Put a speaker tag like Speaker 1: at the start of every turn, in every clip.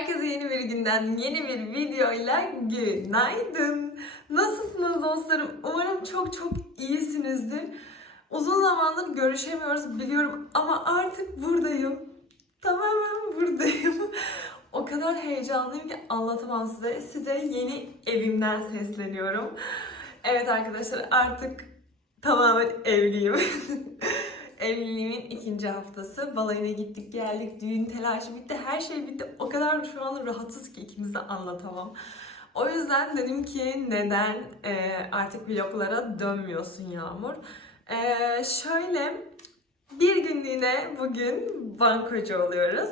Speaker 1: Herkese yeni bir günden, yeni bir videoyla günaydın. Nasılsınız dostlarım? Umarım çok çok iyisinizdir. Uzun zamandır görüşemiyoruz biliyorum ama artık buradayım. Tamamen buradayım. O kadar heyecanlıyım ki anlatamam size. Size yeni evimden sesleniyorum. Evet arkadaşlar artık tamamen evliyim. Evliliğimin ikinci haftası. Balayına gittik geldik. Düğün telaşı bitti. Her şey bitti. O kadar şu an rahatız ki ikimiz de anlatamam. O yüzden dedim ki neden e, artık vloglara dönmüyorsun Yağmur? E, şöyle bir günlüğüne bugün bankocu oluyoruz.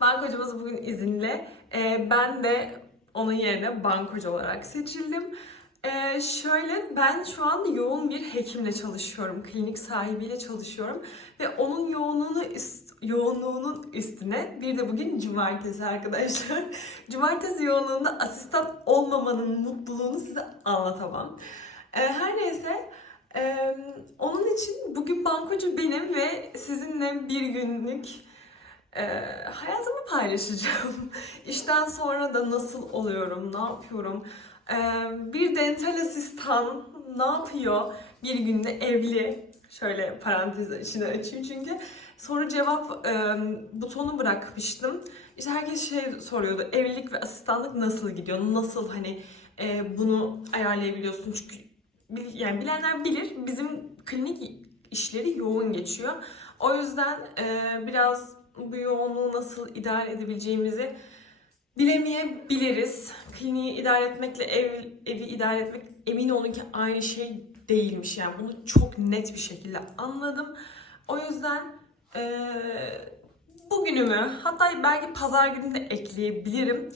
Speaker 1: Bankocumuz bugün izinli. E, ben de onun yerine bankocu olarak seçildim. Ee, şöyle ben şu an yoğun bir hekimle çalışıyorum. Klinik sahibiyle çalışıyorum. Ve onun yoğunluğunu üst, yoğunluğunun üstüne bir de bugün cumartesi arkadaşlar. cumartesi yoğunluğunda asistan olmamanın mutluluğunu size anlatamam. Ee, her neyse e, onun için bugün bankocu benim ve sizinle bir günlük e, hayatımı paylaşacağım. İşten sonra da nasıl oluyorum, ne yapıyorum, ee, bir dental asistan ne yapıyor bir günde evli? Şöyle parantez içine açayım çünkü soru cevap e, butonu bırakmıştım. İşte herkes şey soruyordu. Evlilik ve asistanlık nasıl gidiyor? Nasıl hani e, bunu ayarlayabiliyorsun? Çünkü yani bilenler bilir. Bizim klinik işleri yoğun geçiyor. O yüzden e, biraz bu yoğunluğu nasıl idare edebileceğimizi bilemeyebiliriz. Kliniği idare etmekle ev, evi idare etmek emin olun ki aynı şey değilmiş. Yani bunu çok net bir şekilde anladım. O yüzden eee bugünümü hatta belki pazar günü de ekleyebilirim.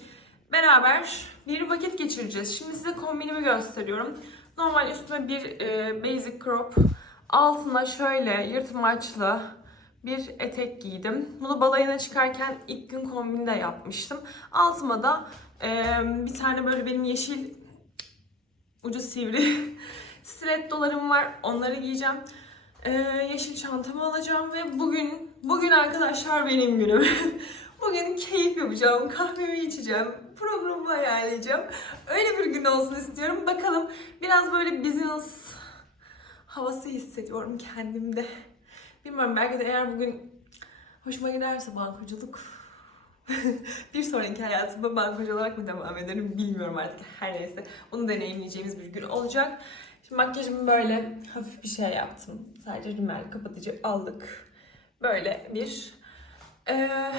Speaker 1: Beraber bir vakit geçireceğiz. Şimdi size kombinimi gösteriyorum. Normal üstüme bir eee, basic crop, altına şöyle yırtmaçlı bir etek giydim. Bunu balayına çıkarken ilk gün kombini de yapmıştım. Altıma da eee, bir tane böyle benim yeşil ucu sivri stilettolarım var. Onları giyeceğim. Eee, yeşil çantamı alacağım ve bugün bugün arkadaşlar benim günüm. bugün keyif yapacağım. Kahvemi içeceğim. Programımı ayarlayacağım. Öyle bir gün olsun istiyorum. Bakalım biraz böyle business havası hissediyorum kendimde. Bilmiyorum belki de eğer bugün hoşuma giderse bankoculuk bir sonraki hayatıma bankocu olarak mı devam ederim bilmiyorum artık her neyse. Onu deneyimleyeceğimiz bir gün olacak. Şimdi makyajımı böyle hafif bir şey yaptım. Sadece rimel kapatıcı aldık. Böyle bir eee,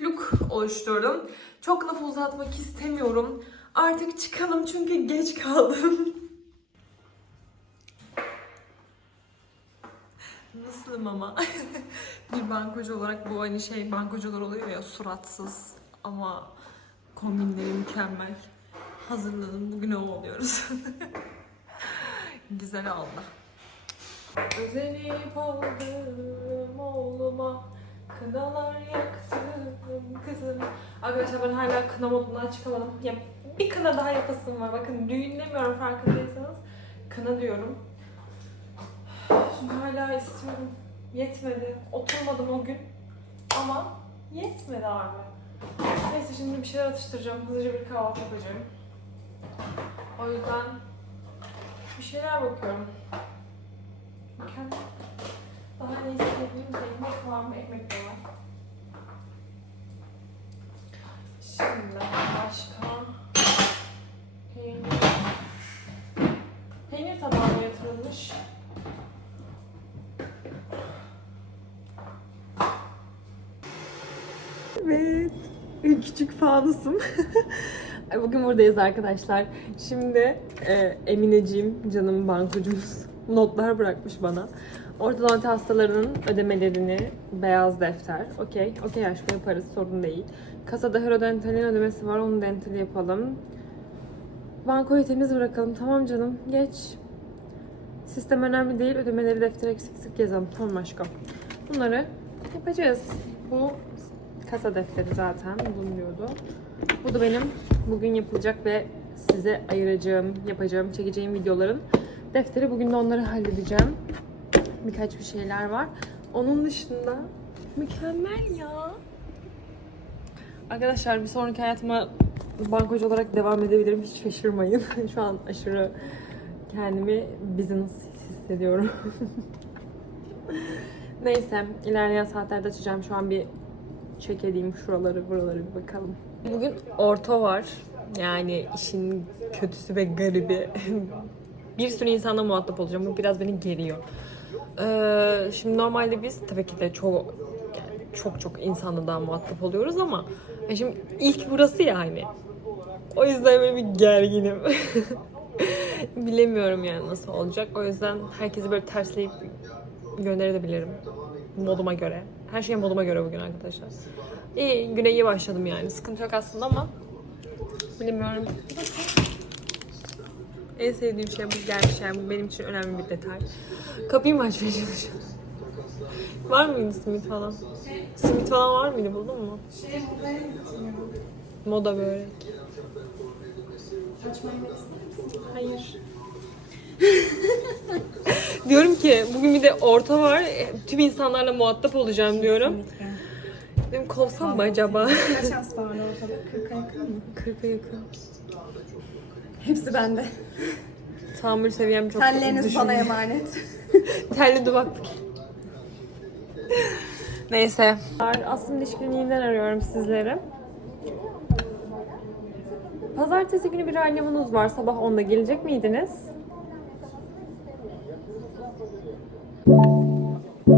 Speaker 1: look oluşturdum. Çok lafı uzatmak istemiyorum. Artık çıkalım çünkü geç kaldım. Nasılım ama? bir bankocu olarak bu hani şey bankocular oluyor ya suratsız ama kombinleri mükemmel. Hazırladım. Bugün o oluyoruz. Güzel oldu. Özenip aldım oğluma Kınalar yaktım kızım Arkadaşlar ben hala kına modundan çıkamadım. Ya bir kına daha yapasım var. Bakın düğün demiyorum farkındaysanız. Kına diyorum. Çünkü hala istiyorum. Yetmedi. Oturmadım o gün. Ama yetmedi abi. Neyse şimdi bir şeyler atıştıracağım. Hızlıca bir kahvaltı yapacağım. O yüzden bir şeyler bakıyorum. Mükemmel. Daha ne isteyebilirim ki? Ekmek var mı? Ekmek de var. Şimdi başka peynir. Peynir tabağı yatırılmış. Evet. Küçük fanusum. Bugün buradayız arkadaşlar. Şimdi e, Emineciğim, canım bankocumuz notlar bırakmış bana. Ortodonti hastalarının ödemelerini beyaz defter. Okey, okey aşkım yaparız sorun değil. Kasada Herodental'in ödemesi var onu dental yapalım. Bankoyu temiz bırakalım tamam canım geç. Sistem önemli değil ödemeleri defter eksik eksik yazalım tamam aşkım. Bunları yapacağız. Bu kasa defteri zaten bulunuyordu. Bu da benim bugün yapılacak ve size ayıracağım, yapacağım, çekeceğim videoların defteri. Bugün de onları halledeceğim. Birkaç bir şeyler var. Onun dışında mükemmel ya. Arkadaşlar bir sonraki hayatıma bankocu olarak devam edebilirim. Hiç şaşırmayın. Şu an aşırı kendimi business hissediyorum. Neyse ilerleyen saatlerde açacağım. Şu an bir check edeyim şuraları buraları bir bakalım. Bugün orta var. Yani işin kötüsü ve garibi. bir sürü insanla muhatap olacağım. Bu biraz beni geriyor. Ee, şimdi normalde biz tabii ki de çok yani çok çok insanla daha muhatap oluyoruz ama ya şimdi ilk burası yani. O yüzden böyle bir gerginim. Bilemiyorum yani nasıl olacak. O yüzden herkesi böyle tersleyip gönderebilirim. Moduma göre. Her şey moduma göre bugün arkadaşlar. İyi, güne iyi başladım yani. Sıkıntı yok aslında ama bilmiyorum. En sevdiğim şey bu gelmiş yani bu benim için önemli bir detay. Kapıyı mı açmaya çalışıyorum? Var mıydı simit falan? Simit falan var mıydı buldun mu? Moda börek.
Speaker 2: Açma yemek ister misin?
Speaker 1: Hayır. diyorum ki bugün bir de orta var. e, Tüm insanlarla muhatap olacağım diyorum. Dedim kovsam mı acaba?
Speaker 2: Kaç hasta var ortada? 40'a yakın mı?
Speaker 1: 40'a yakın.
Speaker 2: Hepsi bende.
Speaker 1: Tahammül seviyem çok
Speaker 2: Telleriniz
Speaker 1: düşük.
Speaker 2: bana emanet.
Speaker 1: Telli duvak. Neyse. Aslında diş kliniğinden arıyorum sizleri. Pazartesi günü bir randevunuz var. Sabah 10'da gelecek miydiniz? Alo.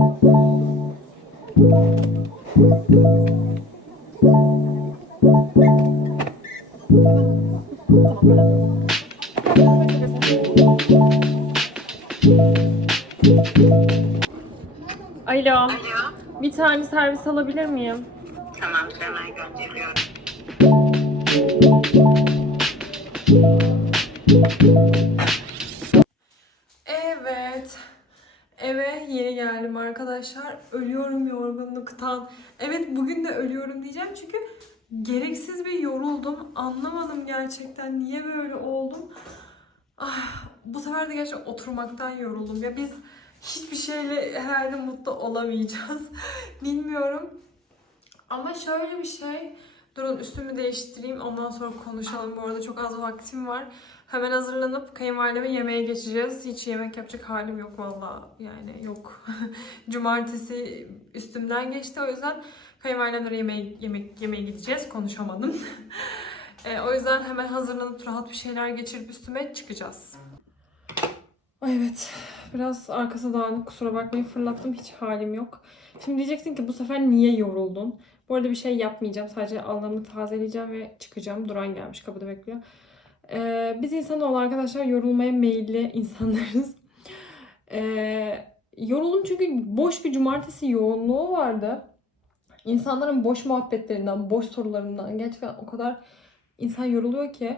Speaker 3: Alo.
Speaker 1: Bir tane servis alabilir miyim?
Speaker 3: Tamam hemen gönderiyorum.
Speaker 1: Eve yeni geldim arkadaşlar. Ölüyorum yorgunluktan. Evet bugün de ölüyorum diyeceğim çünkü gereksiz bir yoruldum. Anlamadım gerçekten niye böyle oldum. Ah, bu sefer de gerçekten oturmaktan yoruldum. Ya biz hiçbir şeyle herhalde mutlu olamayacağız. Bilmiyorum. Ama şöyle bir şey. Durun üstümü değiştireyim ondan sonra konuşalım. Bu arada çok az vaktim var. Hemen hazırlanıp kayınvalideme yemeğe geçeceğiz. Hiç yemek yapacak halim yok valla. Yani yok. Cumartesi üstümden geçti. O yüzden kayınvalidemlere yemeğe, yemek, yemeğe gideceğiz. Konuşamadım. E, o yüzden hemen hazırlanıp rahat bir şeyler geçirip üstüme çıkacağız. Ay evet. Biraz arkası dağınık. Kusura bakmayın fırlattım. Hiç halim yok. Şimdi diyeceksin ki bu sefer niye yoruldun? Bu arada bir şey yapmayacağım. Sadece Allah'ımı tazeleyeceğim ve çıkacağım. Duran gelmiş kapıda bekliyor. Ee, biz insanoğlu arkadaşlar yorulmaya meyilli insanlarız. Ee, yoruldum çünkü boş bir cumartesi yoğunluğu vardı. İnsanların boş muhabbetlerinden, boş sorularından gerçekten o kadar insan yoruluyor ki.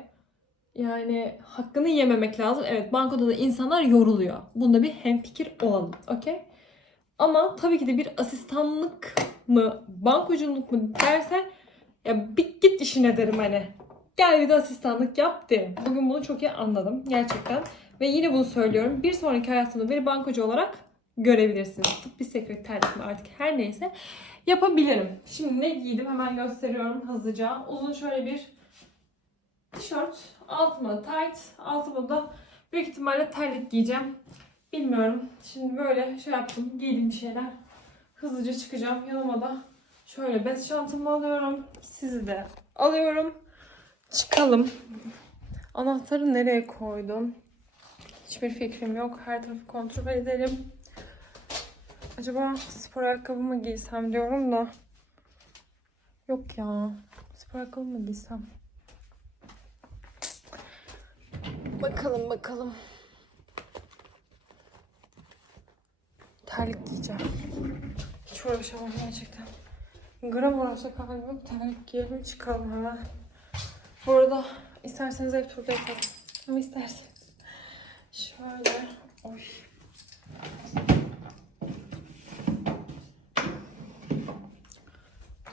Speaker 1: Yani hakkını yememek lazım. Evet bankoda da insanlar yoruluyor. Bunda bir hemfikir olalım. Okey? Ama tabii ki de bir asistanlık mı, bankoculuk mu derse ya bir git işine derim hani. Gel bir de asistanlık yap. Bugün bunu çok iyi anladım gerçekten. Ve yine bunu söylüyorum. Bir sonraki hayatımda beni bankocu olarak görebilirsiniz. Tıbbi sekreterlik mi artık her neyse yapabilirim. Şimdi ne giydim hemen gösteriyorum hızlıca. Uzun şöyle bir tişört, altıma tight, altıma da büyük ihtimalle terlik giyeceğim. Bilmiyorum. Şimdi böyle şey yaptım, giydim bir şeyler. Hızlıca çıkacağım. Yanıma da şöyle bez çantamı alıyorum. Sizi de alıyorum. Çıkalım. Anahtarı nereye koydum? Hiçbir fikrim yok. Her tarafı kontrol edelim. Acaba spor ayakkabı mı giysem diyorum da. Yok ya. Spor ayakkabı mı giysem? Bakalım bakalım. Terlik giyeceğim. Hiç uğraşamam gerçekten. Gram uğraşacak halim yok. Terlik giyelim çıkalım hemen. Bu arada isterseniz ev turda yapalım. Ama isterseniz. Şöyle. Oy.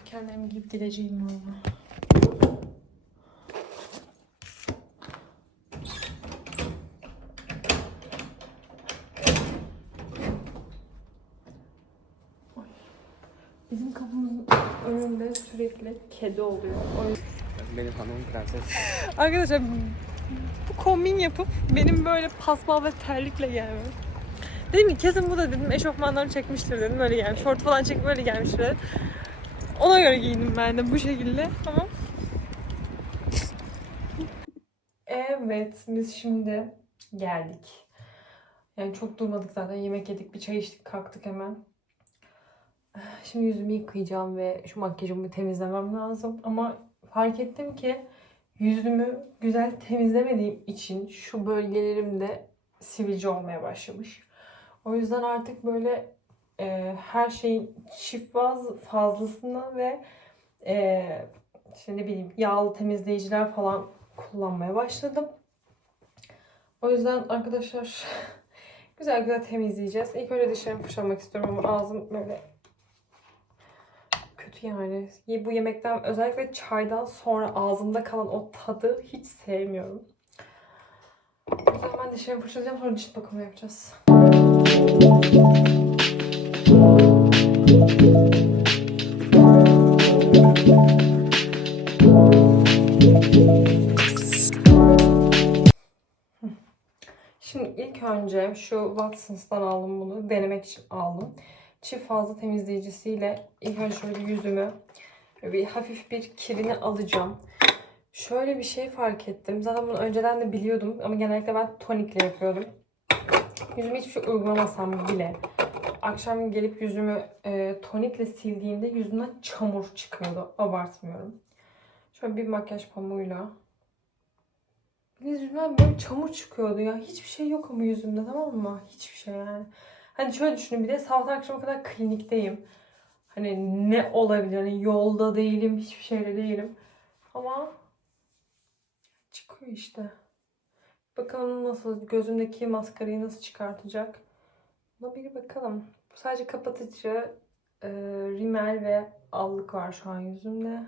Speaker 1: Kendimi giyip gideceğim valla. Bizim kapımızın önünde sürekli kedi oluyor. O yüzden...
Speaker 4: Benim hanımım prenses.
Speaker 1: Arkadaşlar bu kombin yapıp benim böyle paspal ve terlikle gelmem. Dedim ki kesin bu da dedim eşofmanlarını çekmiştir dedim öyle gelmiş. Şort falan çekip öyle gelmiştir dedim. Ona göre giyindim ben de bu şekilde. Tamam. Evet biz şimdi geldik. Yani çok durmadık zaten. Yemek yedik, bir çay içtik, kalktık hemen. Şimdi yüzümü yıkayacağım ve şu makyajımı temizlemem lazım. Ama fark ettim ki yüzümü güzel temizlemediğim için şu bölgelerimde sivilce olmaya başlamış. O yüzden artık böyle e, her şeyin çift faz fazlasını ve e, işte ne bileyim yağlı temizleyiciler falan kullanmaya başladım. O yüzden arkadaşlar güzel güzel temizleyeceğiz. İlk önce dişlerimi fırçalamak istiyorum ama ağzım böyle kötü yani. Bu yemekten özellikle çaydan sonra ağzımda kalan o tadı hiç sevmiyorum. O yüzden ben dişlerimi fırçalayacağım sonra diş bakımı yapacağız. Şimdi ilk önce şu Watsons'tan aldım bunu. Denemek için aldım. Çift fazla temizleyicisiyle ilk önce şöyle yüzümü bir hafif bir kirini alacağım. Şöyle bir şey fark ettim. Zaten bunu önceden de biliyordum ama genellikle ben tonikle yapıyordum. Yüzüme hiçbir şey uygulamasam bile akşam gelip yüzümü e, tonikle sildiğimde yüzümden çamur çıkıyordu. Abartmıyorum. Şöyle bir makyaj pamuğuyla yüzümden böyle çamur çıkıyordu ya. Hiçbir şey yok ama yüzümde tamam mı? Hiçbir şey yani. Hani şöyle düşünün bir de sabahtan akşama kadar klinikteyim. Hani ne olabilir? Hani yolda değilim, hiçbir şeyde değilim. Ama çıkıyor işte. Bakalım nasıl, gözümdeki maskarayı nasıl çıkartacak. Buna bir bakalım. Sadece kapatıcı, e, rimel ve allık var şu an yüzümde.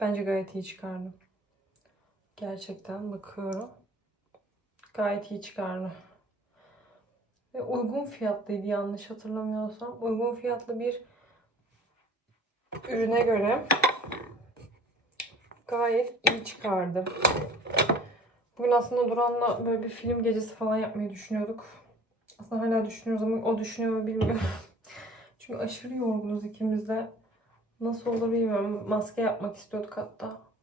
Speaker 1: Bence gayet iyi çıkardım. Gerçekten bakıyorum. Gayet iyi çıkardı. Ve uygun fiyatlıydı yanlış hatırlamıyorsam. Uygun fiyatlı bir ürüne göre gayet iyi çıkardı. Bugün aslında Duran'la böyle bir film gecesi falan yapmayı düşünüyorduk. Aslında hala düşünüyoruz ama o düşünüyor mu bilmiyorum. Çünkü aşırı yorgunuz ikimiz de. Nasıl olur bilmiyorum. Maske yapmak istiyorduk hatta.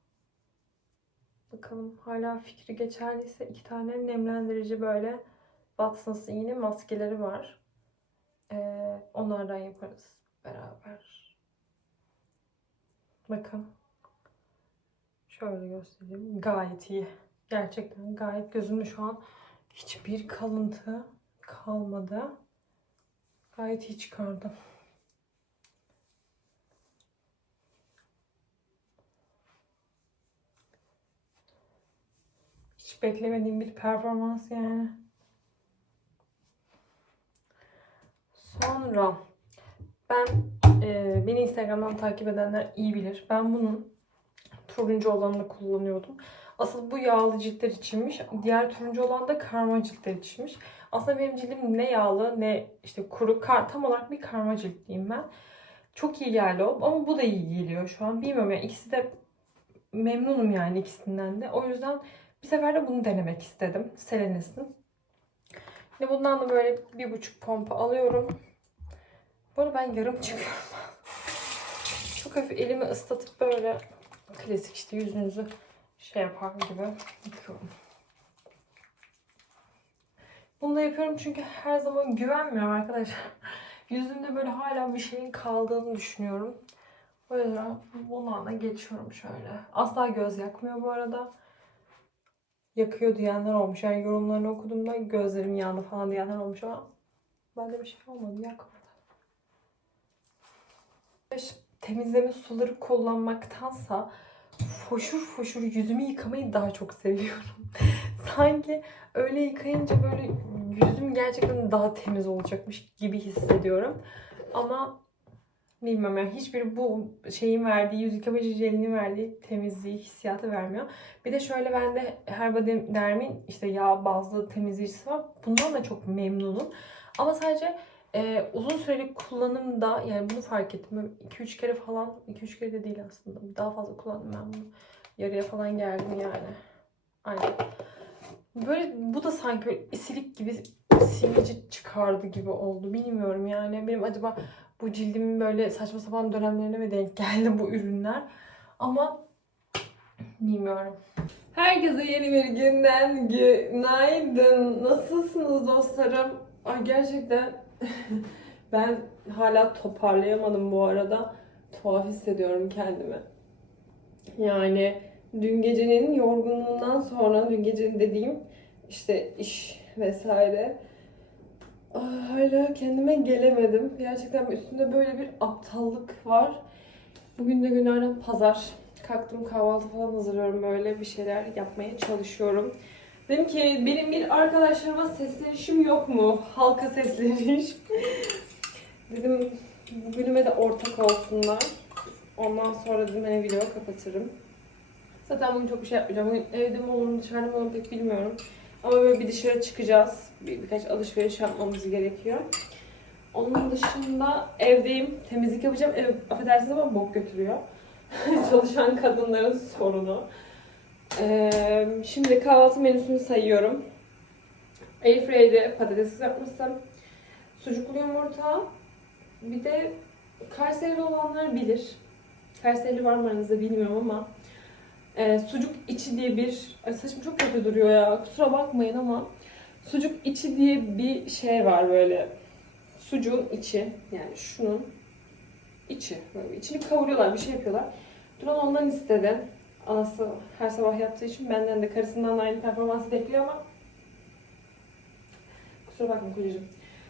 Speaker 1: Bakalım hala fikri geçerliyse iki tane nemlendirici böyle Watsons iğne maskeleri var. Ee, onlardan yaparız beraber. Bakın. Şöyle göstereyim. Gayet iyi. Gerçekten gayet gözümde şu an hiçbir kalıntı kalmadı. Gayet iyi çıkardım. Beklemediğim bir performans yani. Sonra ben e, beni Instagram'dan takip edenler iyi bilir. Ben bunun turuncu olanını kullanıyordum. Asıl bu yağlı ciltler içinmiş. Diğer turuncu olan da karma ciltler içinmiş. Aslında benim cildim ne yağlı ne işte kuru. Kar, tam olarak bir karma ciltliyim ben. Çok iyi geldi o. Ama bu da iyi geliyor şu an. Bilmiyorum yani ikisi de memnunum yani ikisinden de. O yüzden bir sefer de bunu denemek istedim. Selenis'in. Ve bundan da böyle bir buçuk pompa alıyorum. Bu arada ben yarım çıkıyorum. Çok hafif elimi ıslatıp böyle klasik işte yüzünüzü şey yapar gibi yıkıyorum. Bunu da yapıyorum çünkü her zaman güvenmiyorum arkadaşlar. Yüzümde böyle hala bir şeyin kaldığını düşünüyorum. O yüzden bundan da geçiyorum şöyle. Asla göz yakmıyor bu arada. Yakıyor diyenler olmuş. Yani yorumlarını okuduğumda gözlerim yandı falan diyenler olmuş ama bende bir şey olmadı. Yakmadı. Temizleme suları kullanmaktansa foşur foşur yüzümü yıkamayı daha çok seviyorum. Sanki öyle yıkayınca böyle yüzüm gerçekten daha temiz olacakmış gibi hissediyorum. Ama bilmiyorum yani hiçbir bu şeyin verdiği, yüz yıkamacı jelinin verdiği temizliği, hissiyatı vermiyor. Bir de şöyle bende Herbal Derm'in işte yağ bazlı temizleyicisi var. Bundan da çok memnunum. Ama sadece e, uzun süreli kullanımda yani bunu fark ettim. 2-3 kere falan, 2-3 kere de değil aslında. Daha fazla kullandım ben bunu. Yarıya falan geldim yani. Aynen. Böyle bu da sanki isilik gibi sivilce çıkardı gibi oldu. Bilmiyorum yani. Benim acaba bu cildimin böyle saçma sapan dönemlerine mi denk geldi bu ürünler? Ama bilmiyorum. Herkese yeni bir günden günaydın. Nasılsınız dostlarım? Ay gerçekten ben hala toparlayamadım bu arada. Tuhaf hissediyorum kendimi. Yani dün gecenin yorgunluğundan sonra, dün gecenin dediğim işte iş vesaire. Ah, Hala kendime gelemedim. Gerçekten üstümde böyle bir aptallık var. Bugün de günlerden pazar. Kalktım kahvaltı falan hazırlıyorum böyle bir şeyler yapmaya çalışıyorum. Dedim ki benim bir arkadaşlarıma seslenişim yok mu? Halka sesleniş. dedim bugünüme de ortak olsunlar. Ondan sonra dedim hani video kapatırım. Zaten bugün çok bir şey yapmayacağım. Bugün evde mi olurum dışarıda mı olurum pek bilmiyorum. Ama böyle bir dışarı çıkacağız. Bir, birkaç alışveriş yapmamız gerekiyor. Onun dışında evdeyim. Temizlik yapacağım. Ev affedersiniz ama bok götürüyor. Çalışan kadınların sorunu. Ee, şimdi kahvaltı menüsünü sayıyorum. Airfryer'de patates kızartması, sucuklu yumurta, bir de Kayserili olanlar bilir. Kayserili var mı aranızda bilmiyorum ama e, sucuk içi diye bir... Ay saçım çok kötü duruyor ya kusura bakmayın ama sucuk içi diye bir şey var böyle. Sucuğun içi yani şunun içi. Böyle içini kavuruyorlar bir şey yapıyorlar. Duran ondan istedi. Anası her sabah yaptığı için benden de karısından da aynı performansı bekliyor ama kusura bakma kocacığım.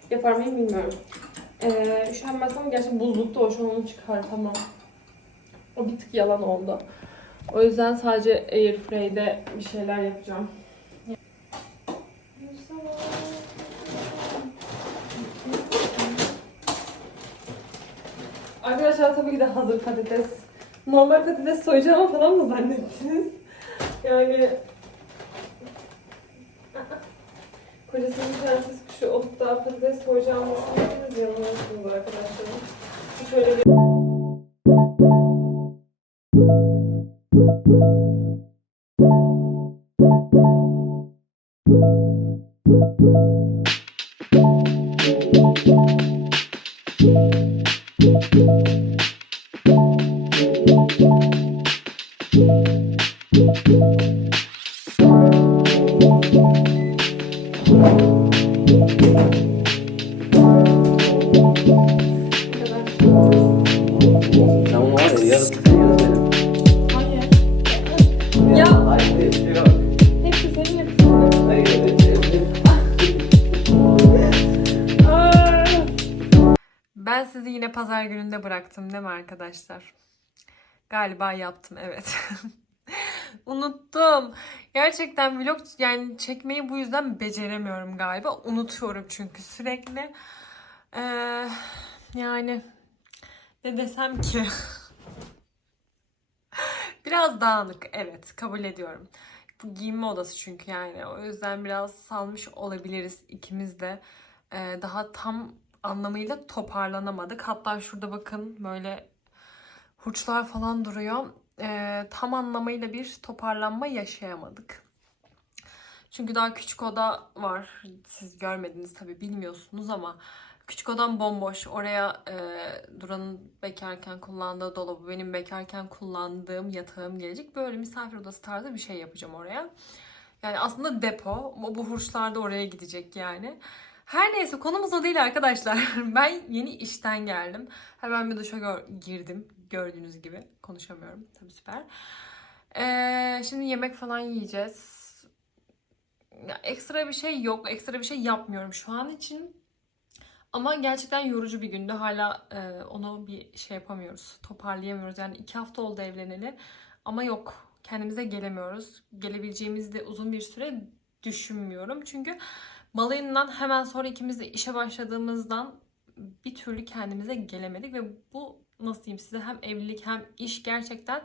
Speaker 1: Yapar mıyım bilmiyorum. Ee, üşenmezsem gerçekten buzlukta o şu an onu çıkartamam. O bir tık yalan oldu. O yüzden sadece Airfry'de bir şeyler yapacağım. Arkadaşlar tabii ki de hazır patates. Normal patates soyacağımı falan mı zannettiniz? Yani kocasının prenses kuşu olup da patates soyacağımı düşünüyorsunuz yanılıyorsunuz arkadaşlar. Hiç öyle bir
Speaker 5: arkadaşlar? Galiba yaptım evet. Unuttum. Gerçekten vlog yani çekmeyi bu yüzden beceremiyorum galiba. Unutuyorum çünkü sürekli. Ee, yani ne desem ki? Biraz dağınık evet kabul ediyorum. Bu giyinme odası çünkü yani. O yüzden biraz salmış olabiliriz ikimiz de. Ee, daha tam anlamıyla toparlanamadık. Hatta şurada bakın böyle hurçlar falan duruyor. Ee, tam anlamıyla bir toparlanma yaşayamadık. Çünkü daha küçük oda var. Siz görmediniz tabii bilmiyorsunuz ama küçük odam bomboş. Oraya e, Duran'ın bekarken kullandığı dolabı, benim bekarken kullandığım yatağım gelecek. Böyle misafir odası tarzı bir şey yapacağım oraya. Yani aslında depo. Bu hurçlar da oraya gidecek yani. Her neyse konumuz o değil arkadaşlar. Ben yeni işten geldim. Hemen bir duşa girdim. Gördüğünüz gibi. Konuşamıyorum. Tabii süper. Ee, şimdi yemek falan yiyeceğiz. Ya, ekstra bir şey yok. Ekstra bir şey yapmıyorum şu an için. Ama gerçekten yorucu bir gündü. Hala e, onu bir şey yapamıyoruz. Toparlayamıyoruz. Yani iki hafta oldu evleneli. Ama yok. Kendimize gelemiyoruz. Gelebileceğimizi de uzun bir süre düşünmüyorum. Çünkü balayından hemen sonra ikimiz de işe başladığımızdan bir türlü kendimize gelemedik ve bu nasıl diyeyim size hem evlilik hem iş gerçekten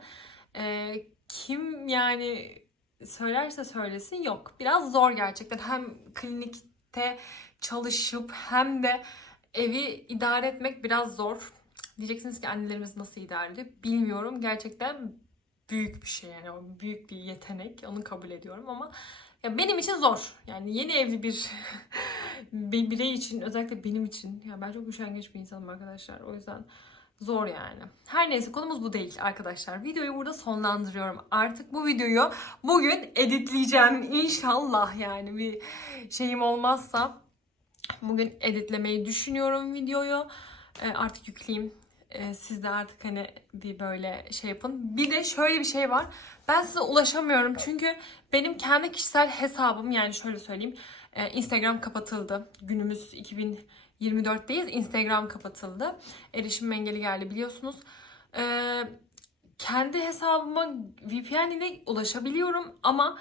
Speaker 5: e, kim yani söylerse söylesin yok. Biraz zor gerçekten. Hem klinikte
Speaker 1: çalışıp hem de evi idare etmek biraz zor. Diyeceksiniz ki annelerimiz nasıl idare ediyor? Bilmiyorum. Gerçekten büyük bir şey yani. O büyük bir yetenek. Onu kabul ediyorum ama ya benim için zor. Yani yeni evli bir bir birey için özellikle benim için ya ben çok üşengeç bir insanım arkadaşlar. O yüzden zor yani. Her neyse konumuz bu değil arkadaşlar. Videoyu burada sonlandırıyorum. Artık bu videoyu bugün editleyeceğim inşallah yani bir şeyim olmazsa bugün editlemeyi düşünüyorum videoyu. Ee, artık yükleyeyim. Ee, siz de artık hani bir böyle şey yapın. Bir de şöyle bir şey var. Ben size ulaşamıyorum çünkü benim kendi kişisel hesabım yani şöyle söyleyeyim. Ee, Instagram kapatıldı. Günümüz 2024'teyiz. Instagram kapatıldı. Erişim engeli geldi biliyorsunuz. Ee, kendi hesabıma VPN ile ulaşabiliyorum ama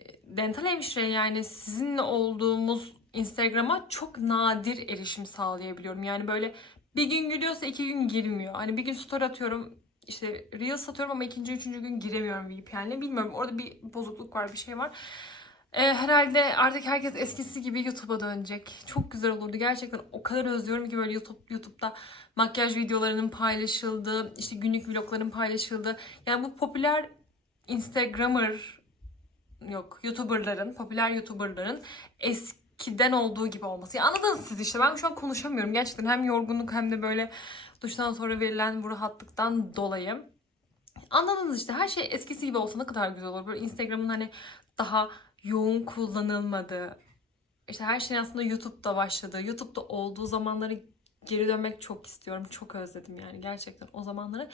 Speaker 1: e, dental hemşire yani sizinle olduğumuz Instagram'a çok nadir erişim sağlayabiliyorum. Yani böyle bir gün gülüyorsa iki gün girmiyor. Hani bir gün story atıyorum işte Reels satıyorum ama ikinci, üçüncü gün giremiyorum VPN'le. Bilmiyorum orada bir bozukluk var, bir şey var. Ee, herhalde artık herkes eskisi gibi YouTube'a dönecek. Çok güzel olurdu. Gerçekten o kadar özlüyorum ki böyle YouTube YouTube'da makyaj videolarının paylaşıldığı, işte günlük vlogların paylaşıldığı. Yani bu popüler Instagrammer yok YouTuber'ların, popüler YouTuber'ların eskiden olduğu gibi olması. Ya anladınız siz işte. Ben şu an konuşamıyorum. Gerçekten hem yorgunluk hem de böyle duştan sonra verilen bu rahatlıktan dolayı. Anladınız işte her şey eskisi gibi olsa ne kadar güzel olur. Böyle Instagram'ın hani daha yoğun kullanılmadığı, işte her şeyin aslında YouTube'da başladığı, YouTube'da olduğu zamanları geri dönmek çok istiyorum. Çok özledim yani gerçekten o zamanları.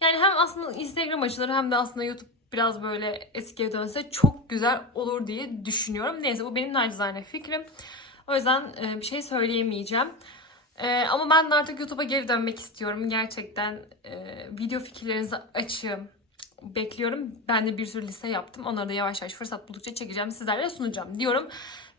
Speaker 1: Yani hem aslında Instagram açılır hem de aslında YouTube biraz böyle eskiye dönse çok güzel olur diye düşünüyorum. Neyse bu benim nacizane fikrim. O yüzden e, bir şey söyleyemeyeceğim. E, ama ben de artık YouTube'a geri dönmek istiyorum. Gerçekten e, video fikirlerinizi açığım. Bekliyorum. Ben de bir sürü liste yaptım. Onları da yavaş yavaş fırsat buldukça çekeceğim. Sizlerle sunacağım diyorum.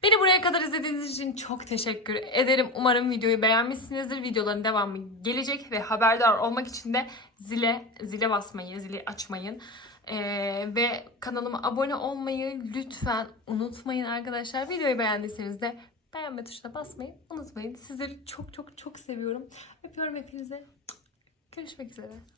Speaker 1: Beni buraya kadar izlediğiniz için çok teşekkür ederim. Umarım videoyu beğenmişsinizdir. Videoların devamı gelecek ve haberdar olmak için de zile zile basmayı, zili açmayın. Ee, ve kanalıma abone olmayı lütfen unutmayın arkadaşlar. Videoyu beğendiyseniz de beğenme tuşuna basmayı unutmayın. Sizleri çok çok çok seviyorum. Öpüyorum hepinize. Görüşmek üzere.